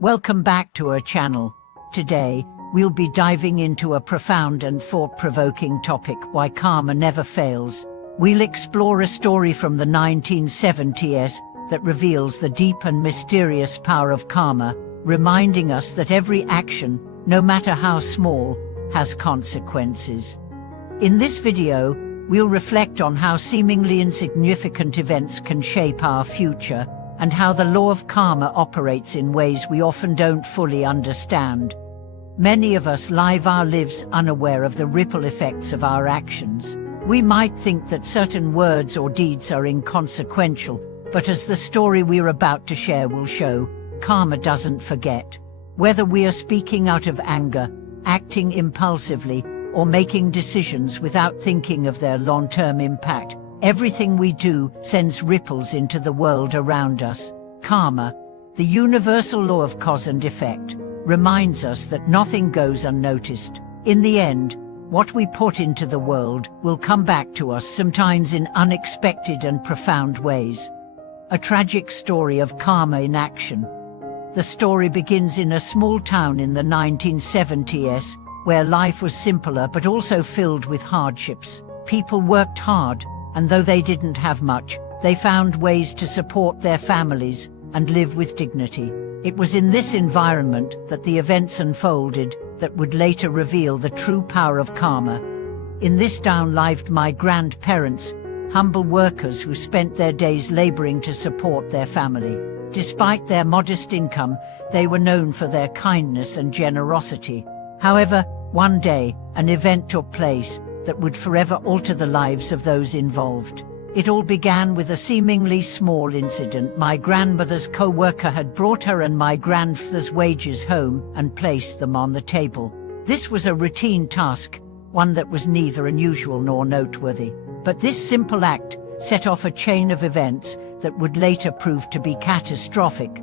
Welcome back to our channel. Today, we'll be diving into a profound and thought-provoking topic: why karma never fails. We'll explore a story from the 1970s that reveals the deep and mysterious power of karma, reminding us that every action, no matter how small, has consequences. In this video, we'll reflect on how seemingly insignificant events can shape our future, and how the law of karma operates in ways we often don't fully understand. Many of us live our lives unaware of the ripple effects of our actions. We might think that certain words or deeds are inconsequential, but as the story we're about to share will show, karma doesn't forget. Whether we are speaking out of anger, acting impulsively, or making decisions without thinking of their long-term impact, everything we do sends ripples into the world around us. Karma, the universal law of cause and effect, reminds us that nothing goes unnoticed. In the end, what we put into the world will come back to us, sometimes in unexpected and profound ways. A tragic story of karma in action. The story begins in a small town in the 1970s, where life was simpler but also filled with hardships. People worked hard, and though they didn't have much, they found ways to support their families and live with dignity. It was in this environment that the events unfolded that would later reveal the true power of karma. In this town lived my grandparents, humble workers who spent their days laboring to support their family. Despite their modest income, they were known for their kindness and generosity. However, one day, an event took place that would forever alter the lives of those involved. It all began with a seemingly small incident. My grandmother's co-worker had brought her and my grandfather's wages home and placed them on the table. This was a routine task, one that was neither unusual nor noteworthy. But this simple act set off a chain of events that would later prove to be catastrophic.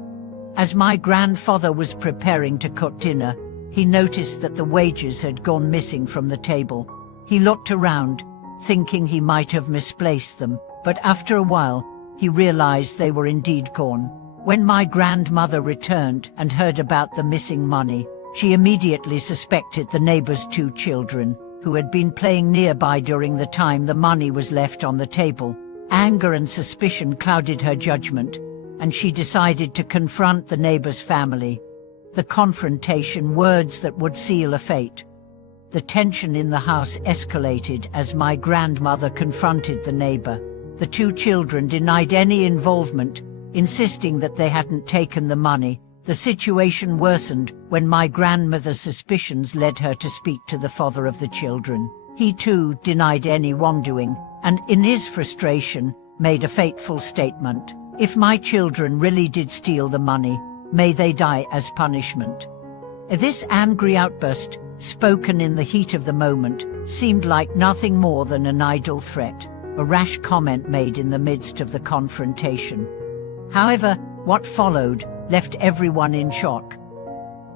As my grandfather was preparing to cook dinner, he noticed that the wages had gone missing from the table. He looked around, thinking he might have misplaced them, but after a while, he realized they were indeed gone. When my grandmother returned and heard about the missing money, she immediately suspected the neighbor's 2 children, who had been playing nearby during the time the money was left on the table. Anger and suspicion clouded her judgment, and she decided to confront the neighbor's family. The confrontation, words that would seal a fate. The tension in the house escalated as my grandmother confronted the neighbor. The 2 children denied any involvement, insisting that they hadn't taken the money. The situation worsened when my grandmother's suspicions led her to speak to the father of the children. He too denied any wrongdoing, and in his frustration, made a fateful statement: "If my children really did steal the money, may they die as punishment." This angry outburst, spoken in the heat of the moment, seemed like nothing more than an idle threat, a rash comment made in the midst of the confrontation. However, what followed left everyone in shock.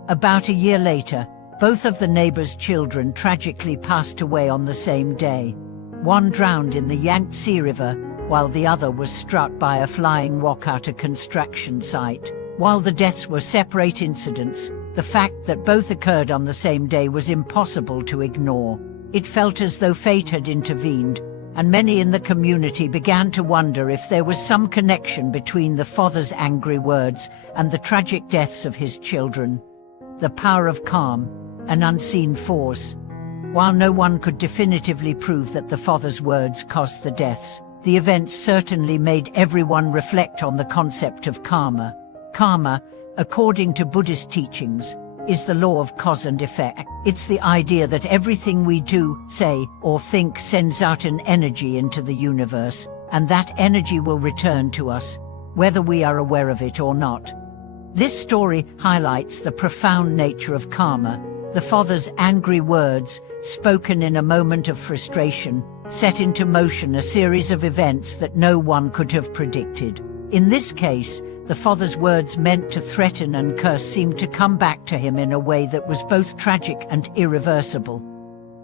About a year later, both of the neighbor's children tragically passed away on the same day. One drowned in the Yangtze River, while the other was struck by a flying rock at a construction site. While the deaths were separate incidents, the fact that both occurred on the same day was impossible to ignore. It felt as though fate had intervened, and many in the community began to wonder if there was some connection between the father's angry words and the tragic deaths of his children. The power of karma, an unseen force. While no one could definitively prove that the father's words caused the deaths, the events certainly made everyone reflect on the concept of karma. Karma, according to Buddhist teachings, is the law of cause and effect. It's the idea that everything we do, say, or think sends out an energy into the universe, and that energy will return to us, whether we are aware of it or not. This story highlights the profound nature of karma. The father's angry words, spoken in a moment of frustration, set into motion a series of events that no one could have predicted. In this case, the father's words meant to threaten and curse seemed to come back to him in a way that was both tragic and irreversible.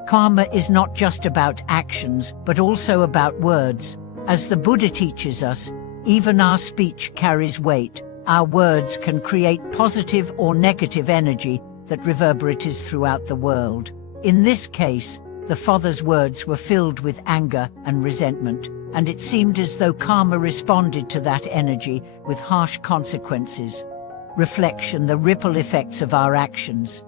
Karma is not just about actions, but also about words. As the Buddha teaches us, even our speech carries weight, Our words can create positive or negative energy that reverberates throughout the world. In this case, the father's words were filled with anger and resentment, and it seemed as though karma responded to that energy with harsh consequences. Reflection: the ripple effects of our actions.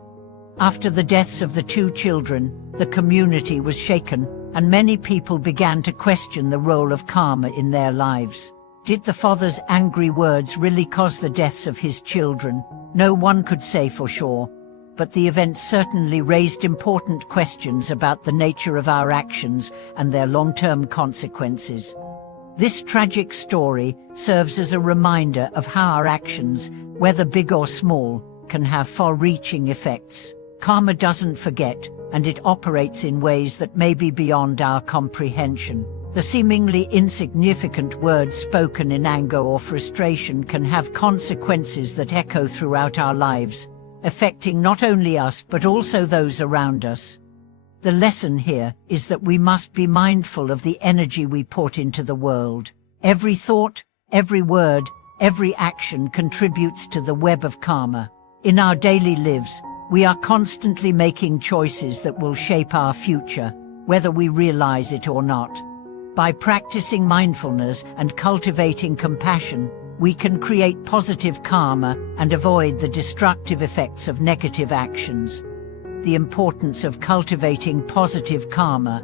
After the deaths of the two children, the community was shaken, and many people began to question the role of karma in their lives. Did the father's angry words really cause the deaths of his children? No one could say for sure, but the event certainly raised important questions about the nature of our actions and their long-term consequences. This tragic story serves as a reminder of how our actions, whether big or small, can have far-reaching effects. Karma doesn't forget, and it operates in ways that may be beyond our comprehension. The seemingly insignificant words spoken in anger or frustration can have consequences that echo throughout our lives, affecting not only us but also those around us. The lesson here is that we must be mindful of the energy we put into the world. Every thought, every word, every action contributes to the web of karma. In our daily lives, we are constantly making choices that will shape our future, whether we realize it or not. By practicing mindfulness and cultivating compassion, we can create positive karma and avoid the destructive effects of negative actions. The importance of cultivating positive karma.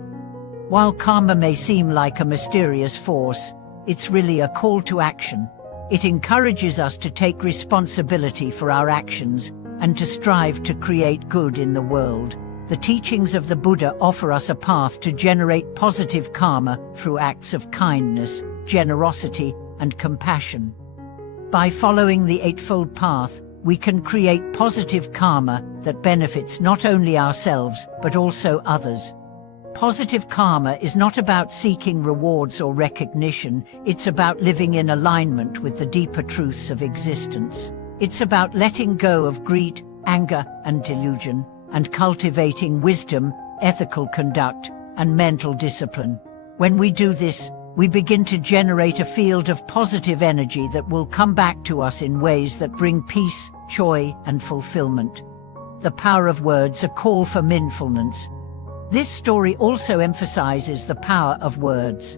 While karma may seem like a mysterious force, it's really a call to action. It encourages us to take responsibility for our actions and to strive to create good in the world. The teachings of the Buddha offer us a path to generate positive karma through acts of kindness, generosity, and compassion. By following the Eightfold Path, we can create positive karma that benefits not only ourselves but also others. Positive karma is not about seeking rewards or recognition, it's about living in alignment with the deeper truths of existence. It's about letting go of greed, anger, and delusion, and cultivating wisdom, ethical conduct, and mental discipline. When we do this, we begin to generate a field of positive energy that will come back to us in ways that bring peace, joy, and fulfillment. The power of words, a call for mindfulness. This story also emphasizes the power of words.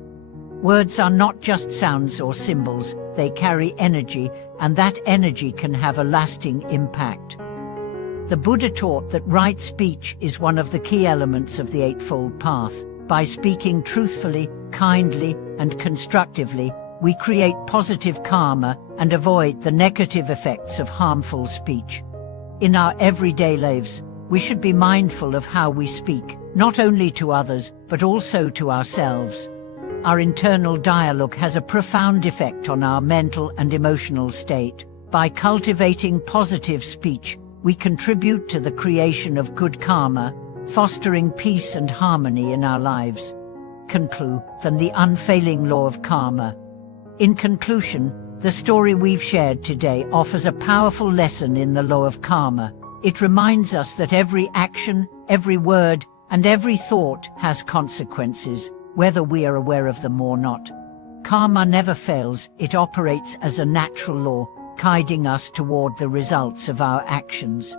Words are not just sounds or symbols, they carry energy, and that energy can have a lasting impact. The Buddha taught that right speech is one of the key elements of the Eightfold Path. By speaking truthfully, kindly, and constructively, we create positive karma and avoid the negative effects of harmful speech. In our everyday lives, we should be mindful of how we speak, not only to others, but also to ourselves. Our internal dialogue has a profound effect on our mental and emotional state. By cultivating positive speech, we contribute to the creation of good karma, fostering peace and harmony in our lives. Conclude from the unfailing law of karma. In conclusion, the story we've shared today offers a powerful lesson in the law of karma. It reminds us that every action, every word, and every thought has consequences, whether we are aware of them or not. Karma never fails, it operates as a natural law, guiding us toward the results of our actions.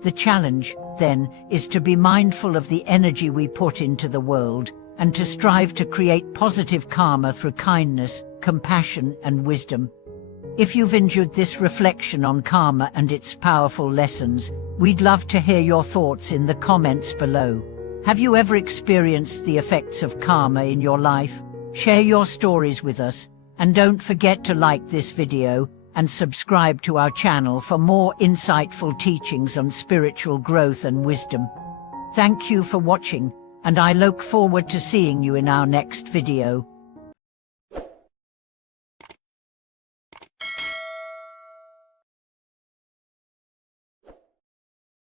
The challenge, then, is to be mindful of the energy we put into the world, and to strive to create positive karma through kindness, compassion, and wisdom. If you've enjoyed this reflection on karma and its powerful lessons, we'd love to hear your thoughts in the comments below. Have you ever experienced the effects of karma in your life? Share your stories with us, and don't forget to like this video and subscribe to our channel for more insightful teachings on spiritual growth and wisdom. Thank you for watching, and I look forward to seeing you in our next video.